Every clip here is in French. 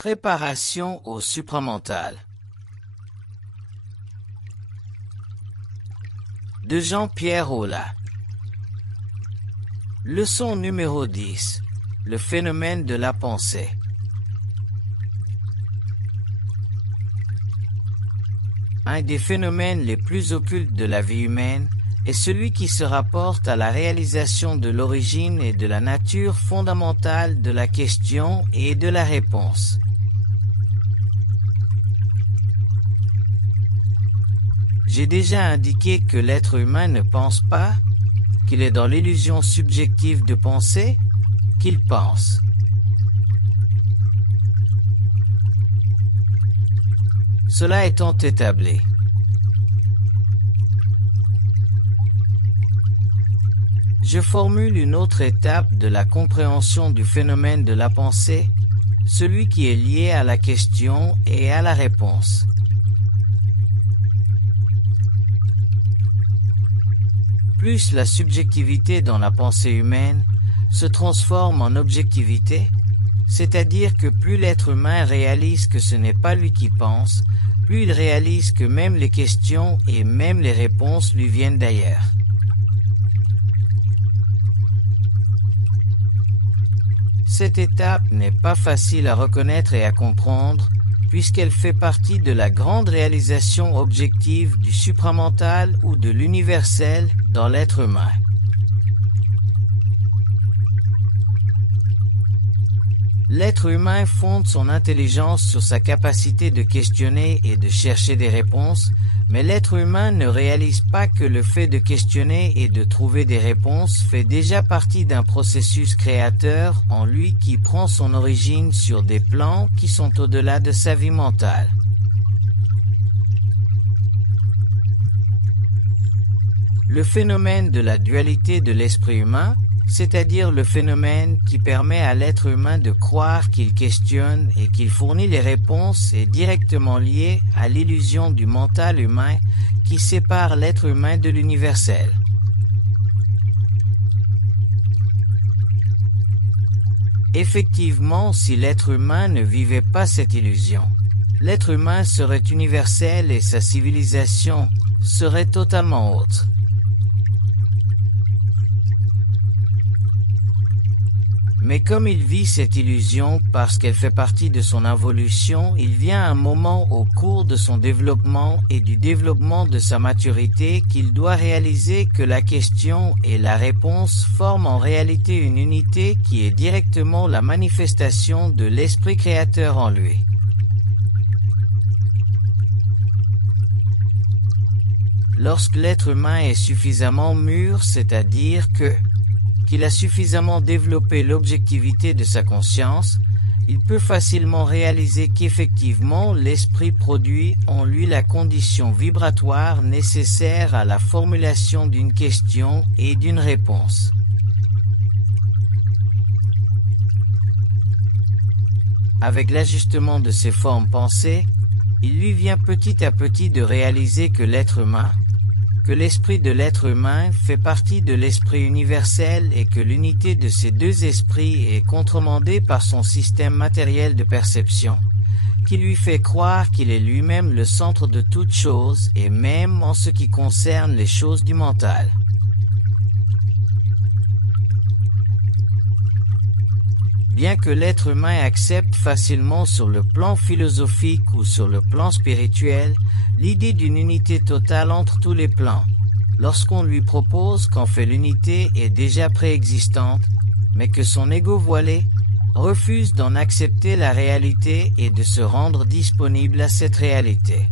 Préparation au supramental. De Jean-Pierre Aulas. Leçon numéro 10. Le phénomène de la pensée. Un des phénomènes les plus occultes de la vie humaine est celui qui se rapporte à la réalisation de l'origine et de la nature fondamentale de la question et de la réponse. J'ai déjà indiqué que l'être humain ne pense pas, qu'il est dans l'illusion subjective de penser, qu'il pense. Cela étant établi, je formule une autre étape de la compréhension du phénomène de la pensée, celui qui est lié à la question et à la réponse. Plus la subjectivité dans la pensée humaine se transforme en objectivité, c'est-à-dire que plus l'être humain réalise que ce n'est pas lui qui pense, plus il réalise que même les questions et même les réponses lui viennent d'ailleurs. Cette étape n'est pas facile à reconnaître et à comprendre, puisqu'elle fait partie de la grande réalisation objective du supramental ou de l'universel dans l'être humain. L'être humain fonde son intelligence sur sa capacité de questionner et de chercher des réponses, mais l'être humain ne réalise pas que le fait de questionner et de trouver des réponses fait déjà partie d'un processus créateur en lui qui prend son origine sur des plans qui sont au-delà de sa vie mentale. Le phénomène de la dualité de l'esprit humain, c'est-à-dire le phénomène qui permet à l'être humain de croire qu'il questionne et qu'il fournit les réponses, est directement lié à l'illusion du mental humain qui sépare l'être humain de l'universel. Effectivement, si l'être humain ne vivait pas cette illusion, l'être humain serait universel et sa civilisation serait totalement autre. Mais comme il vit cette illusion parce qu'elle fait partie de son involution, il vient un moment au cours de son développement et du développement de sa maturité qu'il doit réaliser que la question et la réponse forment en réalité une unité qui est directement la manifestation de l'esprit créateur en lui. Lorsque l'être humain est suffisamment mûr, c'est-à-dire qu'il a suffisamment développé l'objectivité de sa conscience, il peut facilement réaliser qu'effectivement l'esprit produit en lui la condition vibratoire nécessaire à la formulation d'une question et d'une réponse. Avec l'ajustement de ses formes pensées, il lui vient petit à petit de réaliser que l'esprit de l'être humain fait partie de l'esprit universel et que l'unité de ces deux esprits est contremandée par son système matériel de perception, qui lui fait croire qu'il est lui-même le centre de toutes choses et même en ce qui concerne les choses du mental. Bien que l'être humain accepte facilement sur le plan philosophique ou sur le plan spirituel l'idée d'une unité totale entre tous les plans, lorsqu'on lui propose qu'en fait l'unité est déjà préexistante, mais que son ego voilé refuse d'en accepter la réalité et de se rendre disponible à cette réalité.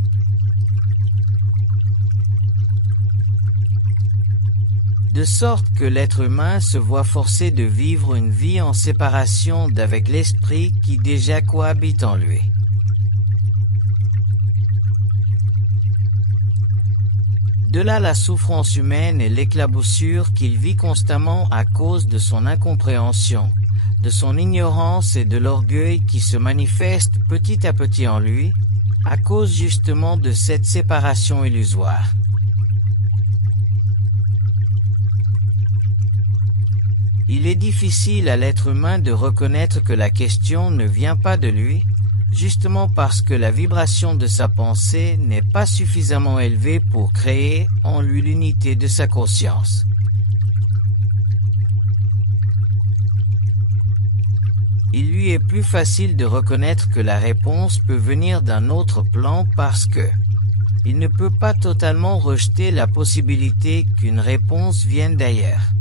De sorte que l'être humain se voit forcé de vivre une vie en séparation d'avec l'esprit qui déjà cohabite en lui. De là la souffrance humaine et l'éclaboussure qu'il vit constamment à cause de son incompréhension, de son ignorance et de l'orgueil qui se manifeste petit à petit en lui, à cause justement de cette séparation illusoire. Il est difficile à l'être humain de reconnaître que la question ne vient pas de lui, justement parce que la vibration de sa pensée n'est pas suffisamment élevée pour créer en lui l'unité de sa conscience. Il lui est plus facile de reconnaître que la réponse peut venir d'un autre plan parce que il ne peut pas totalement rejeter la possibilité qu'une réponse vienne d'ailleurs.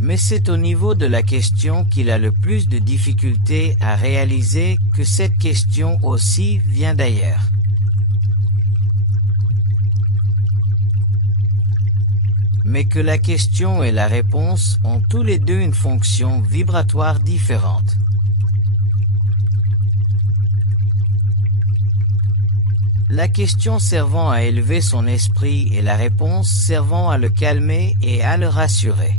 Mais c'est au niveau de la question qu'il a le plus de difficultés à réaliser que cette question aussi vient d'ailleurs. Mais que la question et la réponse ont tous les deux une fonction vibratoire différente. La question servant à élever son esprit et la réponse servant à le calmer et à le rassurer.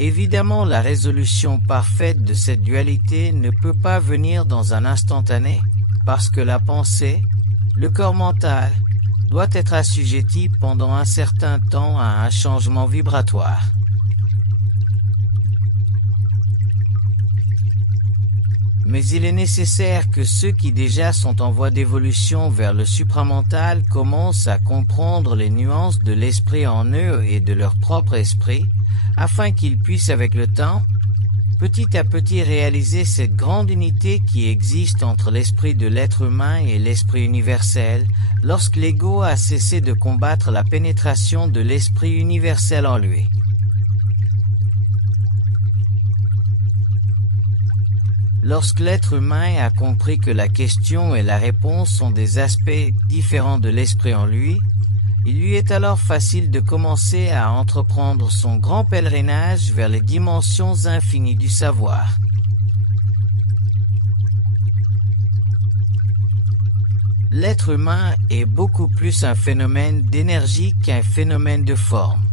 Évidemment, la résolution parfaite de cette dualité ne peut pas venir dans un instantané, parce que la pensée, le corps mental, doit être assujetti pendant un certain temps à un changement vibratoire. Mais il est nécessaire que ceux qui déjà sont en voie d'évolution vers le supramental commencent à comprendre les nuances de l'esprit en eux et de leur propre esprit, afin qu'ils puissent avec le temps, petit à petit réaliser cette grande unité qui existe entre l'esprit de l'être humain et l'esprit universel, lorsque l'ego a cessé de combattre la pénétration de l'esprit universel en lui. Lorsque l'être humain a compris que la question et la réponse sont des aspects différents de l'esprit en lui, il lui est alors facile de commencer à entreprendre son grand pèlerinage vers les dimensions infinies du savoir. L'être humain est beaucoup plus un phénomène d'énergie qu'un phénomène de forme.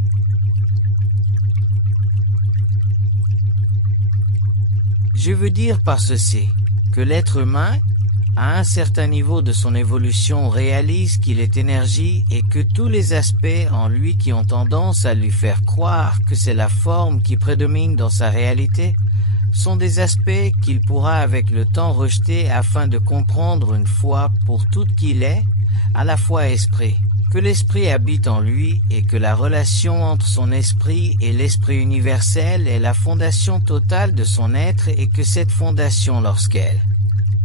Je veux dire par ceci que l'être humain, à un certain niveau de son évolution, réalise qu'il est énergie et que tous les aspects en lui qui ont tendance à lui faire croire que c'est la forme qui prédomine dans sa réalité, sont des aspects qu'il pourra avec le temps rejeter afin de comprendre une fois pour toutes qu'il est, à la fois esprit, que l'esprit habite en lui et que la relation entre son esprit et l'esprit universel est la fondation totale de son être et que cette fondation, lorsqu'elle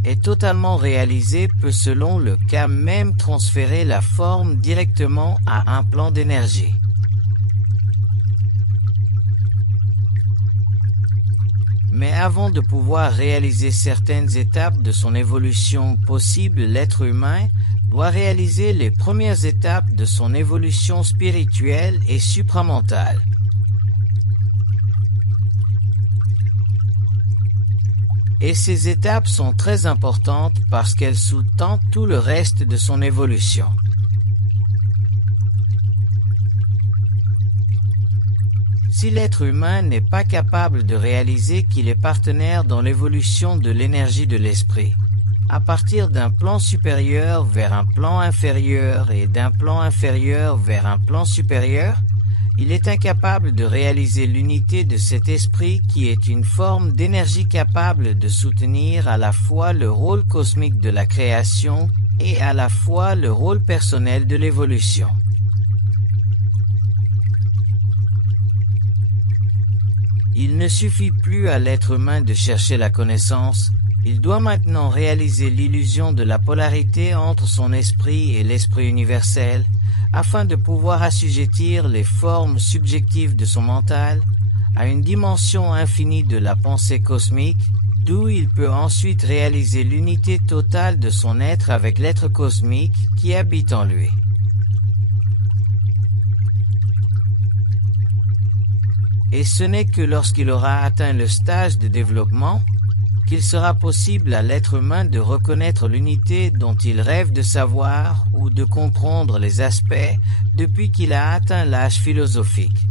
est totalement réalisée, peut selon le cas même transférer la forme directement à un plan d'énergie. Mais avant de pouvoir réaliser certaines étapes de son évolution possible, l'être humain doit réaliser les premières étapes de son évolution spirituelle et supramentale. Et ces étapes sont très importantes parce qu'elles sous-tendent tout le reste de son évolution. Si l'être humain n'est pas capable de réaliser qu'il est partenaire dans l'évolution de l'énergie de l'esprit, à partir d'un plan supérieur vers un plan inférieur et d'un plan inférieur vers un plan supérieur, il est incapable de réaliser l'unité de cet esprit qui est une forme d'énergie capable de soutenir à la fois le rôle cosmique de la création et à la fois le rôle personnel de l'évolution. Il ne suffit plus à l'être humain de chercher la connaissance, il doit maintenant réaliser l'illusion de la polarité entre son esprit et l'esprit universel, afin de pouvoir assujettir les formes subjectives de son mental à une dimension infinie de la pensée cosmique, d'où il peut ensuite réaliser l'unité totale de son être avec l'être cosmique qui habite en lui. Et ce n'est que lorsqu'il aura atteint le stage de développement qu'il sera possible à l'être humain de reconnaître l'unité dont il rêve de savoir ou de comprendre les aspects depuis qu'il a atteint l'âge philosophique.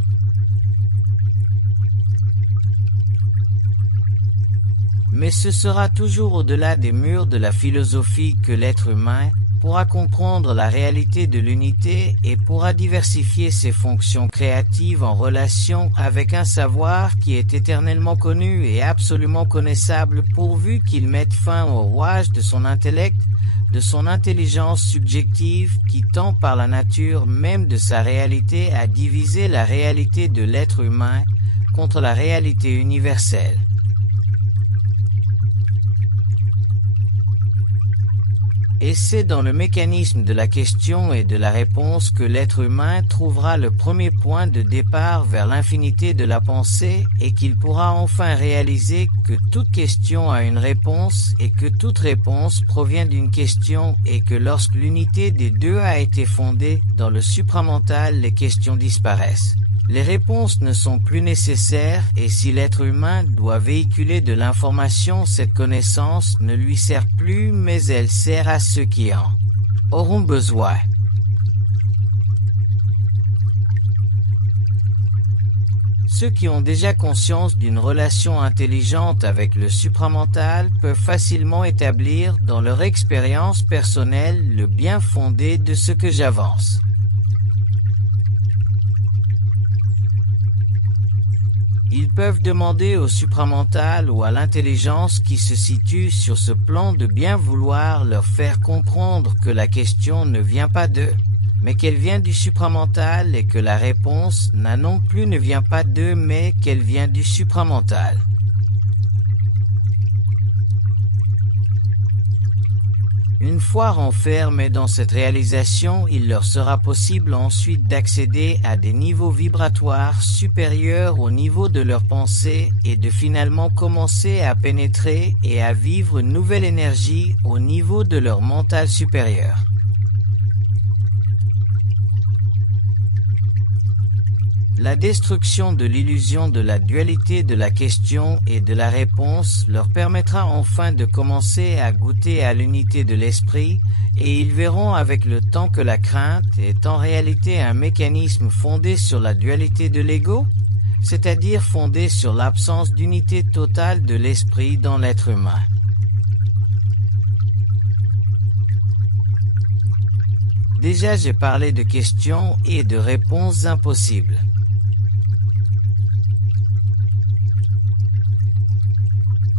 Mais ce sera toujours au-delà des murs de la philosophie que l'être humain pourra comprendre la réalité de l'unité et pourra diversifier ses fonctions créatives en relation avec un savoir qui est éternellement connu et absolument connaissable pourvu qu'il mette fin au rouage de son intellect, de son intelligence subjective qui tend par la nature même de sa réalité à diviser la réalité de l'être humain contre la réalité universelle. Et c'est dans le mécanisme de la question et de la réponse que l'être humain trouvera le premier point de départ vers l'infinité de la pensée et qu'il pourra enfin réaliser que toute question a une réponse et que toute réponse provient d'une question et que lorsque l'unité des deux a été fondée dans le supramental, les questions disparaissent. Les réponses ne sont plus nécessaires et si l'être humain doit véhiculer de l'information, cette connaissance ne lui sert plus mais elle sert à ceux qui en auront besoin. Ceux qui ont déjà conscience d'une relation intelligente avec le supramental peuvent facilement établir dans leur expérience personnelle le bien fondé de ce que j'avance. Ils peuvent demander au supramental ou à l'intelligence qui se situe sur ce plan de bien vouloir leur faire comprendre que la question ne vient pas d'eux, mais qu'elle vient du supramental et que la réponse non plus ne vient pas d'eux mais qu'elle vient du supramental. Une fois renfermés dans cette réalisation, il leur sera possible ensuite d'accéder à des niveaux vibratoires supérieurs au niveau de leur pensée et de finalement commencer à pénétrer et à vivre une nouvelle énergie au niveau de leur mental supérieur. La destruction de l'illusion de la dualité de la question et de la réponse leur permettra enfin de commencer à goûter à l'unité de l'esprit et ils verront avec le temps que la crainte est en réalité un mécanisme fondé sur la dualité de l'ego, c'est-à-dire fondé sur l'absence d'unité totale de l'esprit dans l'être humain. Déjà j'ai parlé de questions et de réponses impossibles.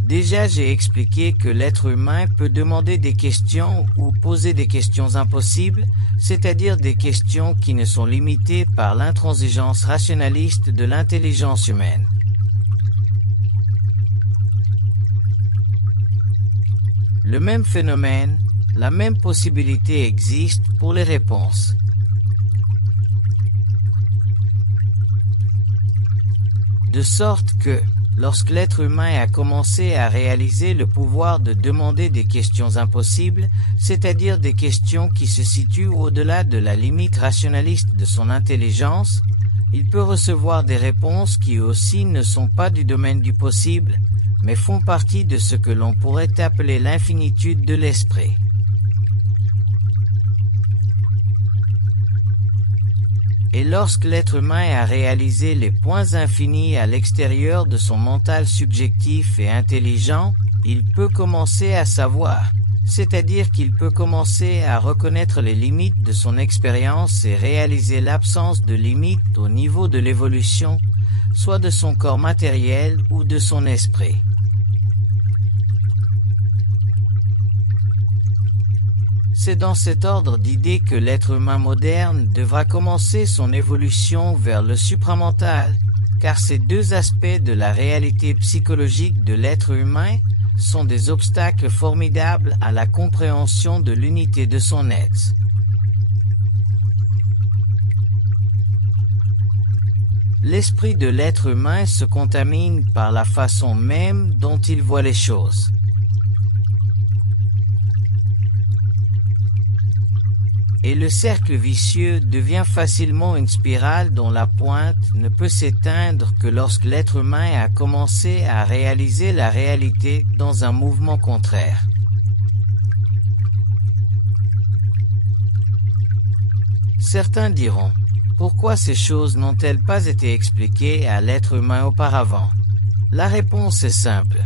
Déjà, j'ai expliqué que l'être humain peut demander des questions ou poser des questions impossibles, c'est-à-dire des questions qui ne sont limitées par l'intransigeance rationaliste de l'intelligence humaine. Le même phénomène, la même possibilité existe pour les réponses. De sorte que, lorsque l'être humain a commencé à réaliser le pouvoir de demander des questions impossibles, c'est-à-dire des questions qui se situent au-delà de la limite rationaliste de son intelligence, il peut recevoir des réponses qui aussi ne sont pas du domaine du possible, mais font partie de ce que l'on pourrait appeler l'infinitude de l'esprit. Et lorsque l'être humain a réalisé les points infinis à l'extérieur de son mental subjectif et intelligent, il peut commencer à savoir, c'est-à-dire qu'il peut commencer à reconnaître les limites de son expérience et réaliser l'absence de limites au niveau de l'évolution, soit de son corps matériel ou de son esprit. C'est dans cet ordre d'idées que l'être humain moderne devra commencer son évolution vers le supramental, car ces deux aspects de la réalité psychologique de l'être humain sont des obstacles formidables à la compréhension de l'unité de son être. L'esprit de l'être humain se contamine par la façon même dont il voit les choses. Et le cercle vicieux devient facilement une spirale dont la pointe ne peut s'éteindre que lorsque l'être humain a commencé à réaliser la réalité dans un mouvement contraire. Certains diront, pourquoi ces choses n'ont-elles pas été expliquées à l'être humain auparavant? La réponse est simple.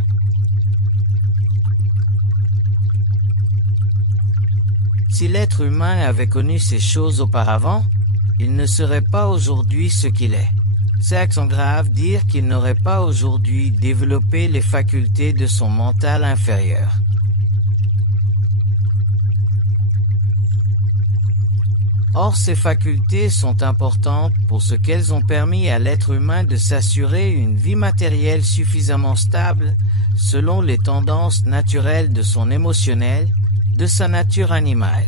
Si l'être humain avait connu ces choses auparavant, il ne serait pas aujourd'hui ce qu'il est. C'est accent grave dire qu'il n'aurait pas aujourd'hui développé les facultés de son mental inférieur. Or, ces facultés sont importantes pour ce qu'elles ont permis à l'être humain de s'assurer une vie matérielle suffisamment stable selon les tendances naturelles de son émotionnel, de sa nature animale.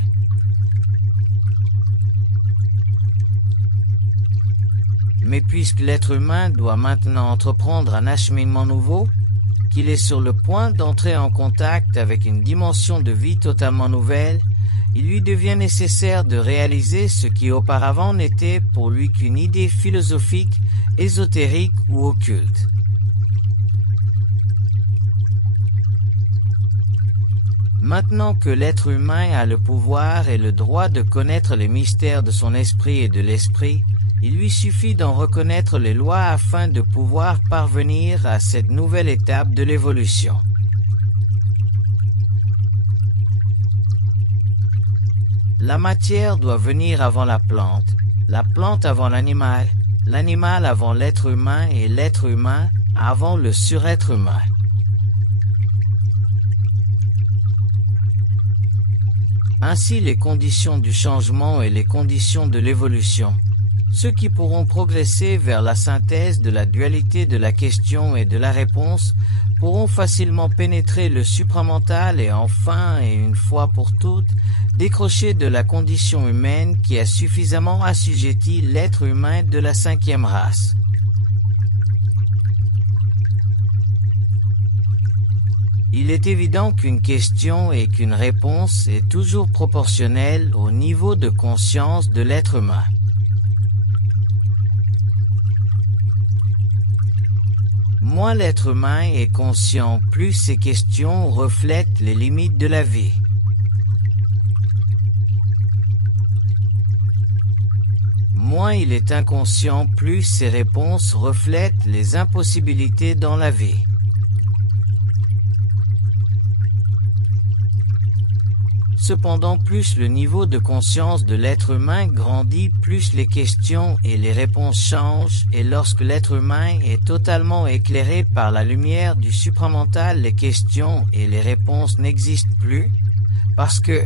Mais puisque l'être humain doit maintenant entreprendre un acheminement nouveau, qu'il est sur le point d'entrer en contact avec une dimension de vie totalement nouvelle, il lui devient nécessaire de réaliser ce qui auparavant n'était pour lui qu'une idée philosophique, ésotérique ou occulte. Maintenant que l'être humain a le pouvoir et le droit de connaître les mystères de son esprit et de l'esprit, il lui suffit d'en reconnaître les lois afin de pouvoir parvenir à cette nouvelle étape de l'évolution. La matière doit venir avant la plante avant l'animal, l'animal avant l'être humain et l'être humain avant le surêtre humain. Ainsi les conditions du changement et les conditions de l'évolution. Ceux qui pourront progresser vers la synthèse de la dualité de la question et de la réponse pourront facilement pénétrer le supramental et enfin, et une fois pour toutes, décrocher de la condition humaine qui a suffisamment assujetti l'être humain de la 5e race. Il est évident qu'une question et qu'une réponse est toujours proportionnelle au niveau de conscience de l'être humain. Moins l'être humain est conscient, plus ces questions reflètent les limites de la vie. Moins il est inconscient, plus ses réponses reflètent les impossibilités dans la vie. Cependant, plus le niveau de conscience de l'être humain grandit, plus les questions et les réponses changent, et lorsque l'être humain est totalement éclairé par la lumière du supramental, les questions et les réponses n'existent plus, parce que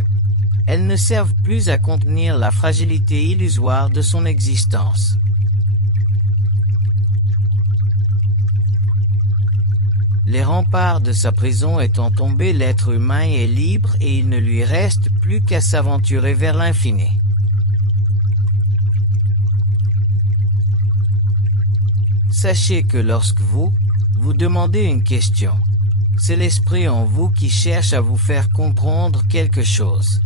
elles ne servent plus à contenir la fragilité illusoire de son existence. Les remparts de sa prison étant tombés, l'être humain est libre et il ne lui reste plus qu'à s'aventurer vers l'infini. Sachez que lorsque vous demandez une question, c'est l'esprit en vous qui cherche à vous faire comprendre quelque chose.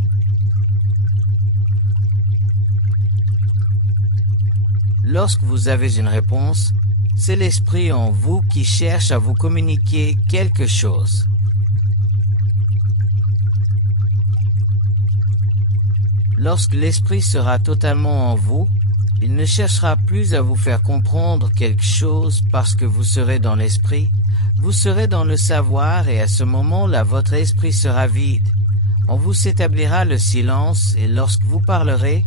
Lorsque vous avez une réponse, c'est l'esprit en vous qui cherche à vous communiquer quelque chose. Lorsque l'esprit sera totalement en vous, il ne cherchera plus à vous faire comprendre quelque chose parce que vous serez dans l'esprit, vous serez dans le savoir et à ce moment-là votre esprit sera vide. En vous s'établira le silence et lorsque vous parlerez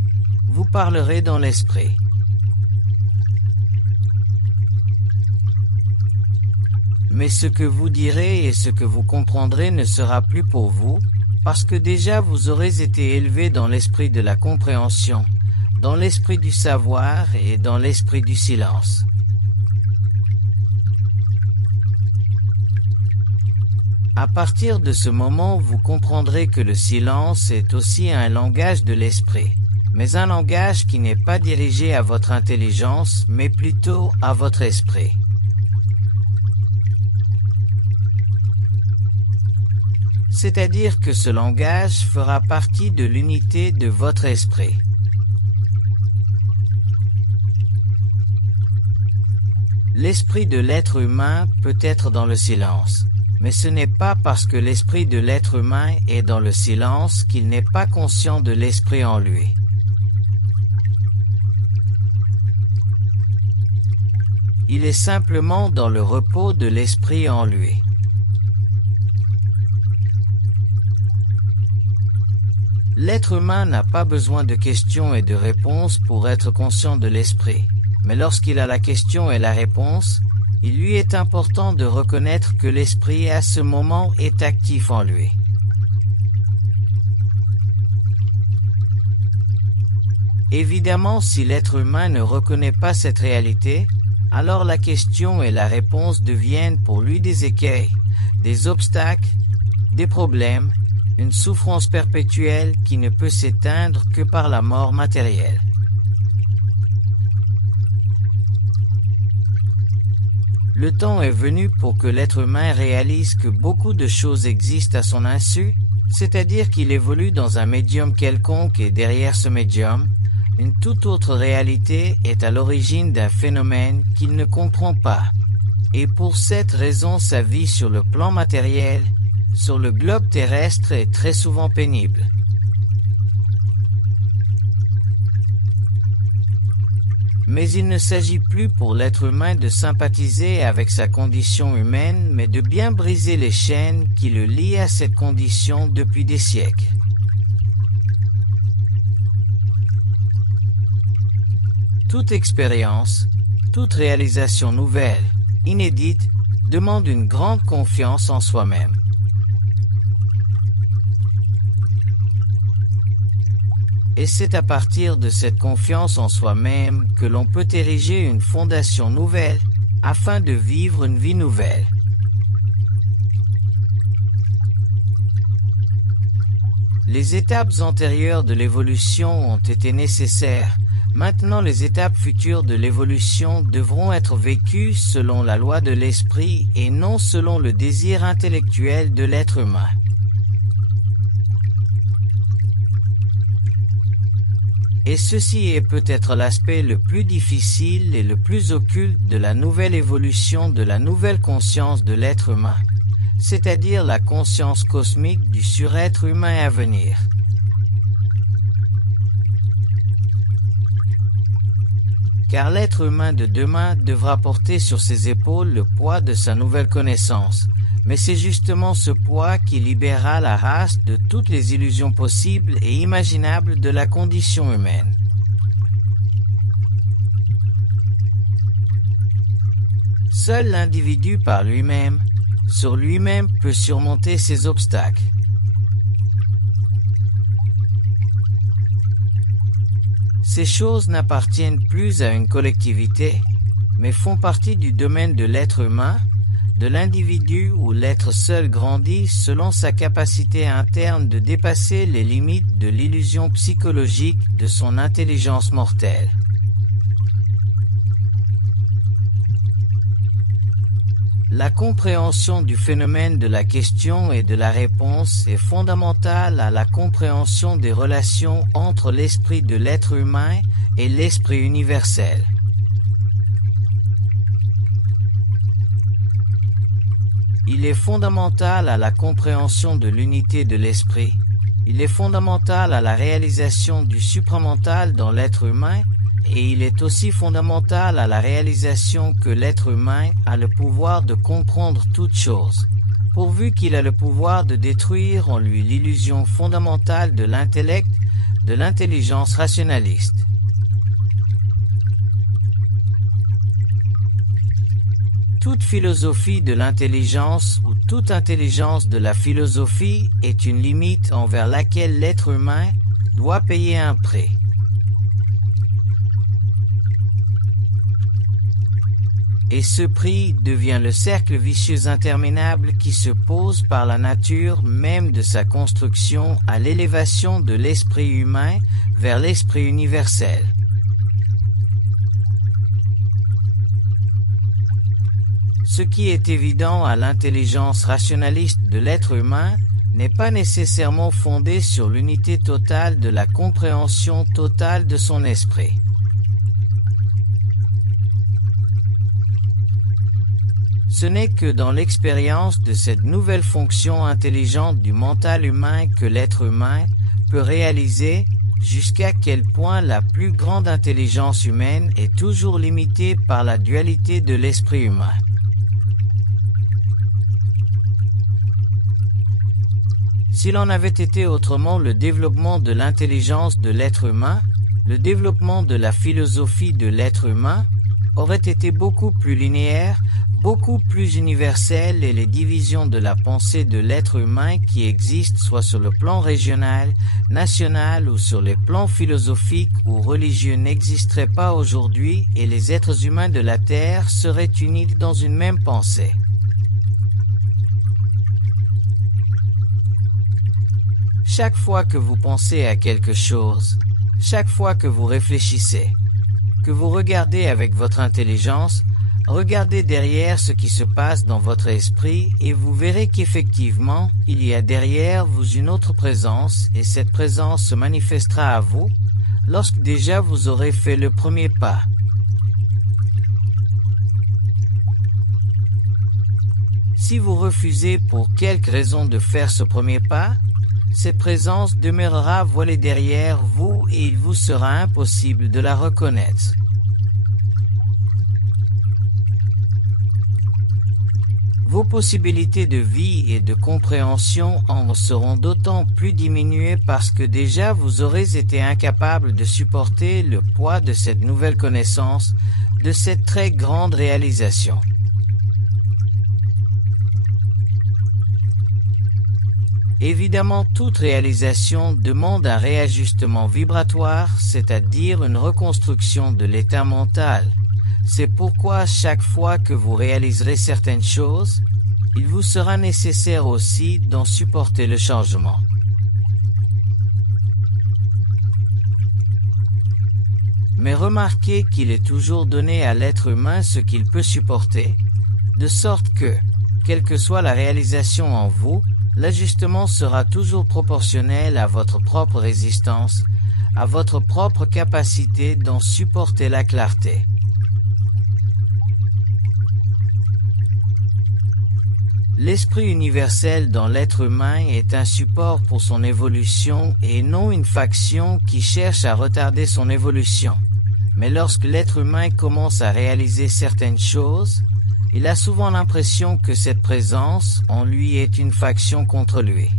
dans l'esprit. Mais ce que vous direz et ce que vous comprendrez ne sera plus pour vous, parce que déjà vous aurez été élevé dans l'esprit de la compréhension, dans l'esprit du savoir et dans l'esprit du silence. À partir de ce moment, vous comprendrez que le silence est aussi un langage de l'esprit, mais un langage qui n'est pas dirigé à votre intelligence, mais plutôt à votre esprit. C'est-à-dire que ce langage fera partie de l'unité de votre esprit. L'esprit de l'être humain peut être dans le silence, mais ce n'est pas parce que l'esprit de l'être humain est dans le silence qu'il n'est pas conscient de l'esprit en lui. Il est simplement dans le repos de l'esprit en lui. L'être humain n'a pas besoin de questions et de réponses pour être conscient de l'esprit, mais lorsqu'il a la question et la réponse, il lui est important de reconnaître que l'esprit à ce moment est actif en lui. Évidemment, si l'être humain ne reconnaît pas cette réalité, alors la question et la réponse deviennent pour lui des écueils, des obstacles, des problèmes, une souffrance perpétuelle qui ne peut s'éteindre que par la mort matérielle. Le temps est venu pour que l'être humain réalise que beaucoup de choses existent à son insu, c'est-à-dire qu'il évolue dans un médium quelconque et derrière ce médium, une toute autre réalité est à l'origine d'un phénomène qu'il ne comprend pas. Et pour cette raison, sa vie sur le plan matériel, sur le globe terrestre, est très souvent pénible. Mais il ne s'agit plus pour l'être humain de sympathiser avec sa condition humaine, mais de bien briser les chaînes qui le lient à cette condition depuis des siècles. Toute expérience, toute réalisation nouvelle, inédite, demande une grande confiance en soi-même. Et c'est à partir de cette confiance en soi-même que l'on peut ériger une fondation nouvelle afin de vivre une vie nouvelle. Les étapes antérieures de l'évolution ont été nécessaires. Maintenant, les étapes futures de l'évolution devront être vécues selon la loi de l'esprit et non selon le désir intellectuel de l'être humain. Et ceci est peut-être l'aspect le plus difficile et le plus occulte de la nouvelle évolution de la nouvelle conscience de l'être humain, c'est-à-dire la conscience cosmique du surêtre humain à venir. Car l'être humain de demain devra porter sur ses épaules le poids de sa nouvelle connaissance, mais c'est justement ce poids qui libérera la race de toutes les illusions possibles et imaginables de la condition humaine. Seul l'individu par lui-même, sur lui-même, peut surmonter ces obstacles. Ces choses n'appartiennent plus à une collectivité, mais font partie du domaine de l'être humain, de l'individu où l'être seul grandit selon sa capacité interne de dépasser les limites de l'illusion psychologique de son intelligence mortelle. La compréhension du phénomène de la question et de la réponse est fondamentale à la compréhension des relations entre l'esprit de l'être humain et l'esprit universel. Il est fondamental à la compréhension de l'unité de l'esprit. Il est fondamental à la réalisation du supramental dans l'être humain et il est aussi fondamental à la réalisation que l'être humain a le pouvoir de comprendre toutes choses, pourvu qu'il a le pouvoir de détruire en lui l'illusion fondamentale de l'intellect, de l'intelligence rationaliste. Toute philosophie de l'intelligence ou toute intelligence de la philosophie est une limite envers laquelle l'être humain doit payer un prix. Et ce prix devient le cercle vicieux interminable qui se pose par la nature même de sa construction à l'élévation de l'esprit humain vers l'esprit universel. Ce qui est évident à l'intelligence rationaliste de l'être humain n'est pas nécessairement fondé sur l'unité totale de la compréhension totale de son esprit. Ce n'est que dans l'expérience de cette nouvelle fonction intelligente du mental humain que l'être humain peut réaliser jusqu'à quel point la plus grande intelligence humaine est toujours limitée par la dualité de l'esprit humain. S'il en avait été autrement, le développement de l'intelligence de l'être humain, le développement de la philosophie de l'être humain, aurait été beaucoup plus linéaire, beaucoup plus universel, et les divisions de la pensée de l'être humain qui existent soit sur le plan régional, national ou sur les plans philosophiques ou religieux n'existeraient pas aujourd'hui, et les êtres humains de la Terre seraient unis dans une même pensée. Chaque fois que vous pensez à quelque chose, chaque fois que vous réfléchissez, que vous regardez avec votre intelligence, regardez derrière ce qui se passe dans votre esprit et vous verrez qu'effectivement, il y a derrière vous une autre présence et cette présence se manifestera à vous lorsque déjà vous aurez fait le premier pas. Si vous refusez pour quelque raison de faire ce premier pas, cette présence demeurera voilée derrière vous et il vous sera impossible de la reconnaître. Vos possibilités de vie et de compréhension en seront d'autant plus diminuées parce que déjà vous aurez été incapable de supporter le poids de cette nouvelle connaissance, de cette très grande réalisation. Évidemment, toute réalisation demande un réajustement vibratoire, c'est-à-dire une reconstruction de l'état mental. C'est pourquoi chaque fois que vous réaliserez certaines choses, il vous sera nécessaire aussi d'en supporter le changement. Mais remarquez qu'il est toujours donné à l'être humain ce qu'il peut supporter, de sorte que, quelle que soit la réalisation en vous, l'ajustement sera toujours proportionnel à votre propre résistance, à votre propre capacité d'en supporter la clarté. L'esprit universel dans l'être humain est un support pour son évolution et non une faction qui cherche à retarder son évolution. Mais lorsque l'être humain commence à réaliser certaines choses, il a souvent l'impression que cette présence en lui est une faction contre lui.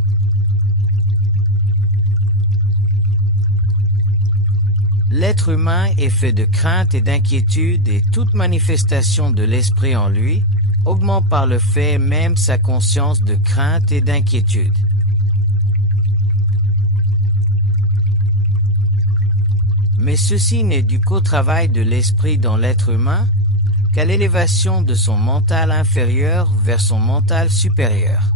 L'être humain est fait de crainte et d'inquiétude et toute manifestation de l'esprit en lui augmente par le fait même sa conscience de crainte et d'inquiétude. Mais ceci n'est dû qu'au travail de l'esprit dans l'être humain, qu'à l'élévation de son mental inférieur vers son mental supérieur.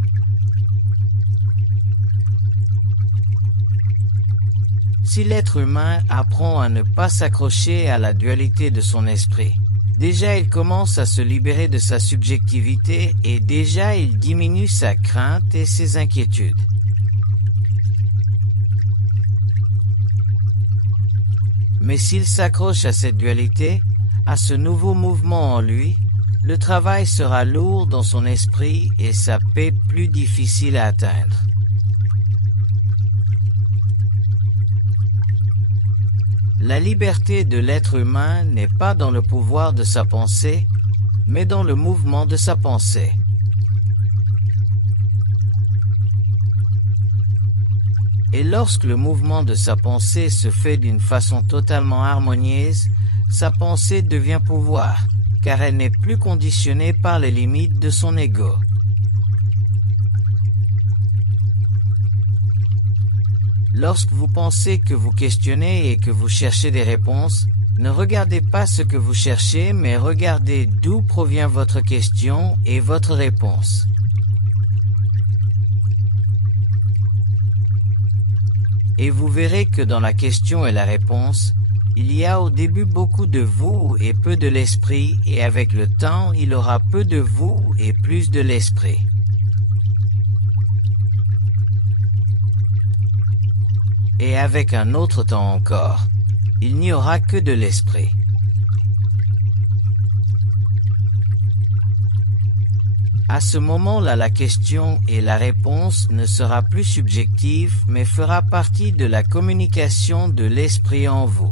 Si l'être humain apprend à ne pas s'accrocher à la dualité de son esprit, déjà il commence à se libérer de sa subjectivité et déjà il diminue sa crainte et ses inquiétudes. Mais s'il s'accroche à cette dualité, à ce nouveau mouvement en lui, le travail sera lourd dans son esprit et sa paix plus difficile à atteindre. La liberté de l'être humain n'est pas dans le pouvoir de sa pensée, mais dans le mouvement de sa pensée. Et lorsque le mouvement de sa pensée se fait d'une façon totalement harmonieuse, sa pensée devient pouvoir, car elle n'est plus conditionnée par les limites de son ego. Lorsque vous pensez que vous questionnez et que vous cherchez des réponses, ne regardez pas ce que vous cherchez, mais regardez d'où provient votre question et votre réponse. Et vous verrez que dans la question et la réponse, il y a au début beaucoup de vous et peu de l'esprit, et avec le temps, il aura peu de vous et plus de l'esprit. Et avec un autre temps encore, il n'y aura que de l'esprit. À ce moment-là, la question et la réponse ne sera plus subjective, mais fera partie de la communication de l'esprit en vous.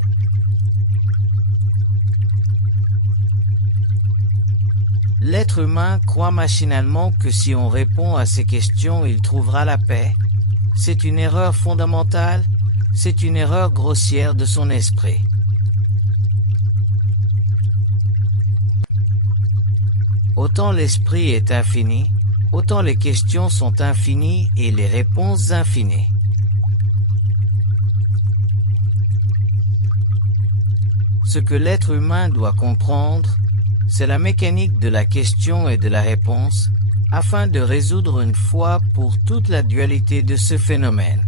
L'être humain croit machinalement que si on répond à ces questions, il trouvera la paix. c'est une erreur fondamentale, c'est une erreur grossière de son esprit. Autant l'esprit est infini, autant les questions sont infinies et les réponses infinies. Ce que l'être humain doit comprendre, c'est la mécanique de la question et de la réponse, afin de résoudre une fois pour toute la dualité de ce phénomène.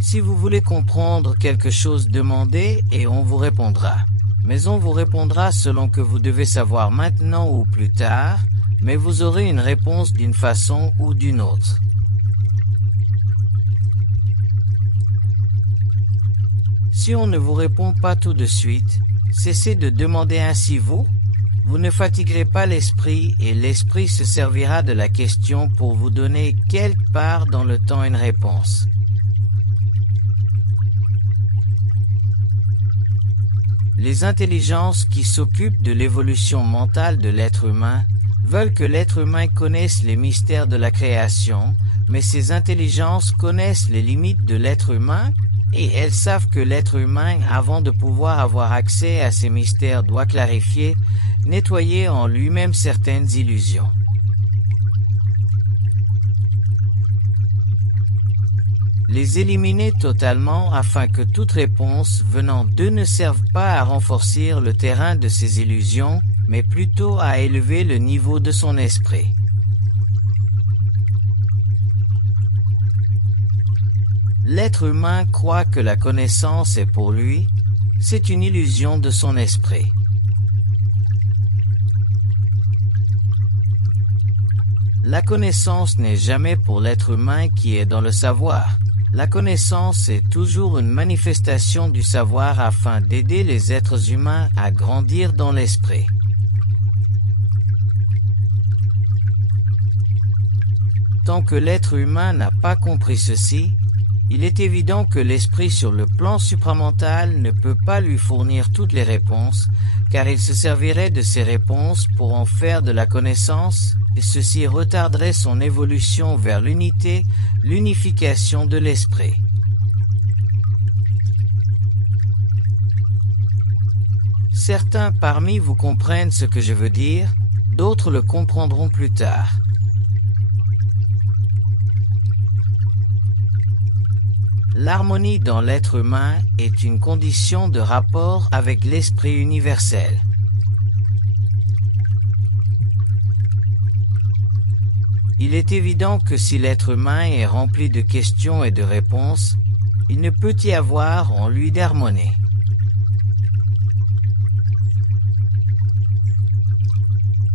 Si vous voulez comprendre quelque chose, demandez et on vous répondra. Mais on vous répondra selon que vous devez savoir maintenant ou plus tard, mais vous aurez une réponse d'une façon ou d'une autre. Si on ne vous répond pas tout de suite, cessez de demander ainsi vous ne fatiguerez pas l'esprit et l'esprit se servira de la question pour vous donner quelque part dans le temps une réponse. Les intelligences qui s'occupent de l'évolution mentale de l'être humain veulent que l'être humain connaisse les mystères de la création, mais ces intelligences connaissent les limites de l'être humain et elles savent que l'être humain, avant de pouvoir avoir accès à ces mystères, doit clarifier, nettoyer en lui-même certaines illusions. Les éliminer totalement afin que toute réponse venant d'eux ne serve pas à renforcer le terrain de ses illusions, mais plutôt à élever le niveau de son esprit. L'être humain croit que la connaissance est pour lui, c'est une illusion de son esprit. La connaissance n'est jamais pour l'être humain qui est dans le savoir. La connaissance est toujours une manifestation du savoir afin d'aider les êtres humains à grandir dans l'esprit. Tant que l'être humain n'a pas compris ceci, il est évident que l'esprit sur le plan supramental ne peut pas lui fournir toutes les réponses, car il se servirait de ces réponses pour en faire de la connaissance, et ceci retarderait son évolution vers l'unité, l'unification de l'esprit. Certains parmi vous comprennent ce que je veux dire, d'autres le comprendront plus tard. L'harmonie dans l'être humain est une condition de rapport avec l'esprit universel. Il est évident que si l'être humain est rempli de questions et de réponses, il ne peut y avoir en lui d'harmonie.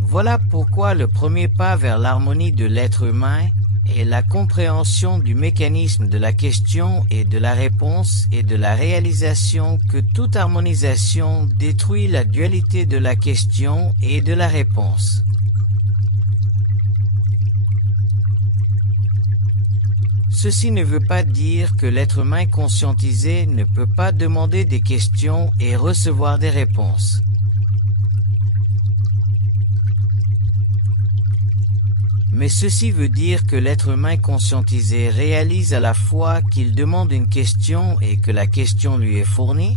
Voilà pourquoi le premier pas vers l'harmonie de l'être humain est la compréhension du mécanisme de la question et de la réponse et de la réalisation que toute harmonisation détruit la dualité de la question et de la réponse. Ceci ne veut pas dire que l'être humain conscientisé ne peut pas demander des questions et recevoir des réponses. Mais ceci veut dire que l'être humain conscientisé réalise à la fois qu'il demande une question et que la question lui est fournie,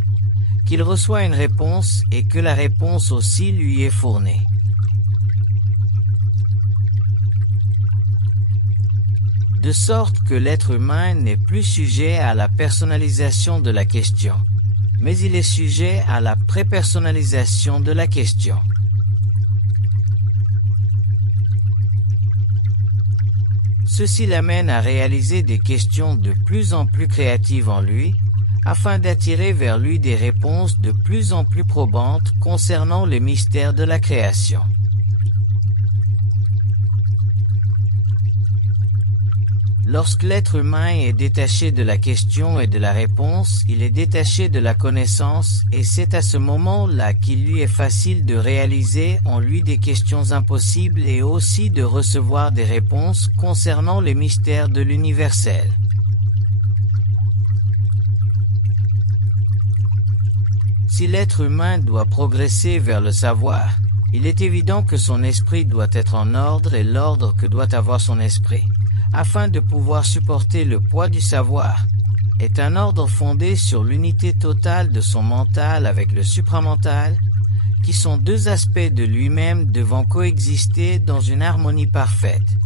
qu'il reçoit une réponse et que la réponse aussi lui est fournie. De sorte que l'être humain n'est plus sujet à la personnalisation de la question, mais il est sujet à la prépersonnalisation de la question. Ceci l'amène à réaliser des questions de plus en plus créatives en lui, afin d'attirer vers lui des réponses de plus en plus probantes concernant les mystères de la création. Lorsque l'être humain est détaché de la question et de la réponse, il est détaché de la connaissance, et c'est à ce moment-là qu'il lui est facile de réaliser en lui des questions impossibles et aussi de recevoir des réponses concernant les mystères de l'universel. Si l'être humain doit progresser vers le savoir, Il est évident que son esprit doit être en ordre et l'ordre que doit avoir son esprit, afin de pouvoir supporter le poids du savoir, est un ordre fondé sur l'unité totale de son mental avec le supramental, qui sont deux aspects de lui-même devant coexister dans une harmonie parfaite.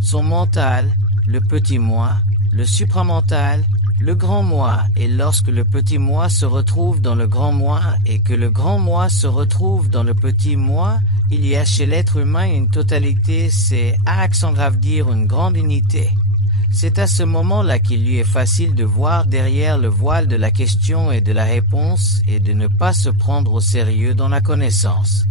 Son mental, le petit moi, le supramental, le grand moi, et lorsque le petit moi se retrouve dans le grand moi et que le grand moi se retrouve dans le petit moi, il y a chez l'être humain une totalité, c'est à accent grave dire une grande unité. C'est à ce moment-là qu'il lui est facile de voir derrière le voile de la question et de la réponse et de ne pas se prendre au sérieux dans la connaissance.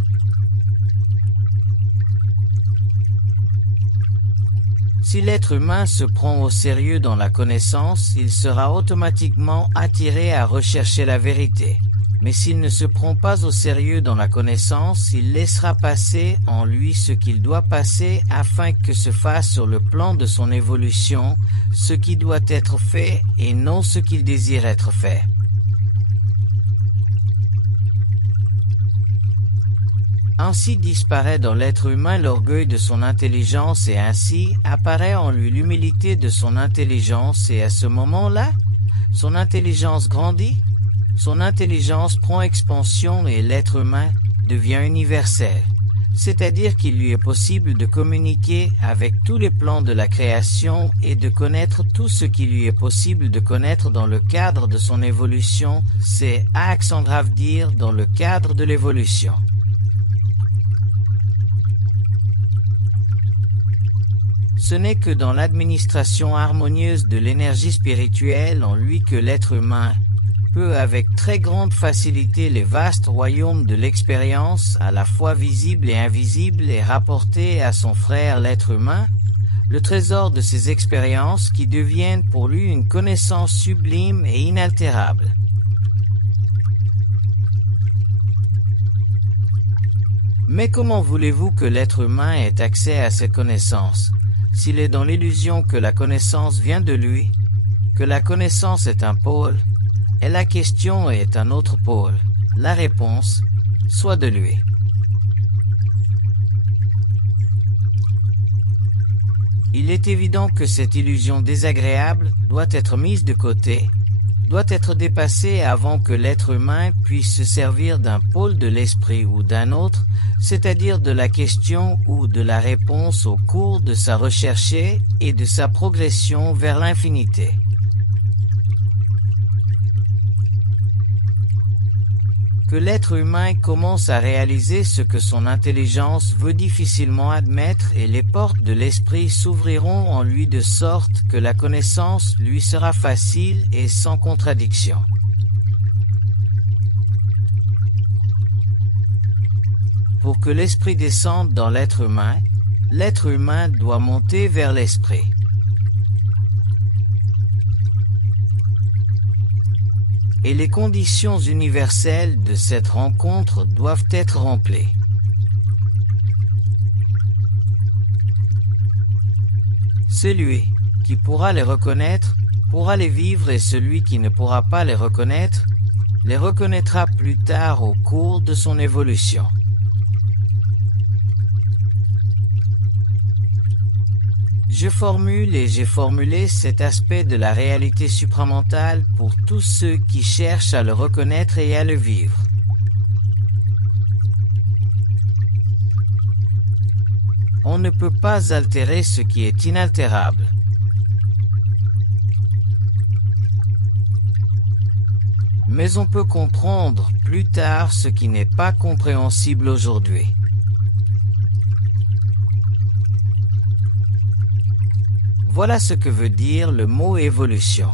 Si l'être humain se prend au sérieux dans la connaissance, il sera automatiquement attiré à rechercher la vérité. Mais s'il ne se prend pas au sérieux dans la connaissance, il laissera passer en lui ce qu'il doit passer afin que se fasse sur le plan de son évolution ce qui doit être fait et non ce qu'il désire être fait. Ainsi disparaît dans l'être humain l'orgueil de son intelligence et ainsi apparaît en lui l'humilité de son intelligence et à ce moment-là, son intelligence grandit, son intelligence prend expansion et l'être humain devient universel, c'est-à-dire qu'il lui est possible de communiquer avec tous les plans de la création et de connaître tout ce qui lui est possible de connaître dans le cadre de son évolution, c'est à accent grave dire dans le cadre de l'évolution. Ce n'est que dans l'administration harmonieuse de l'énergie spirituelle en lui que l'être humain peut avec très grande facilité les vastes royaumes de l'expérience, à la fois visibles et invisibles, et rapporter à son frère l'être humain le trésor de ses expériences qui deviennent pour lui une connaissance sublime et inaltérable. Mais comment voulez-vous que l'être humain ait accès à cette connaissance, s'il est dans l'illusion que la connaissance vient de lui, que la connaissance est un pôle, et la question est un autre pôle, la réponse soit de lui. Il est évident que cette illusion désagréable doit être mise de côté, doit être dépassée avant que l'être humain puisse se servir d'un pôle de l'esprit ou d'un autre, c'est-à-dire de la question ou de la réponse au cours de sa recherche et de sa progression vers l'infinité. Que l'être humain commence à réaliser ce que son intelligence veut difficilement admettre et les portes de l'esprit s'ouvriront en lui de sorte que la connaissance lui sera facile et sans contradiction. Pour que l'esprit descende dans l'être humain doit monter vers l'esprit. Et les conditions universelles de cette rencontre doivent être remplies. Celui qui pourra les reconnaître pourra les vivre et celui qui ne pourra pas les reconnaîtra plus tard au cours de son évolution. Je formule et j'ai formulé cet aspect de la réalité supramentale pour tous ceux qui cherchent à le reconnaître et à le vivre. On ne peut pas altérer ce qui est inaltérable. Mais on peut comprendre plus tard ce qui n'est pas compréhensible aujourd'hui. Voilà ce que veut dire le mot évolution.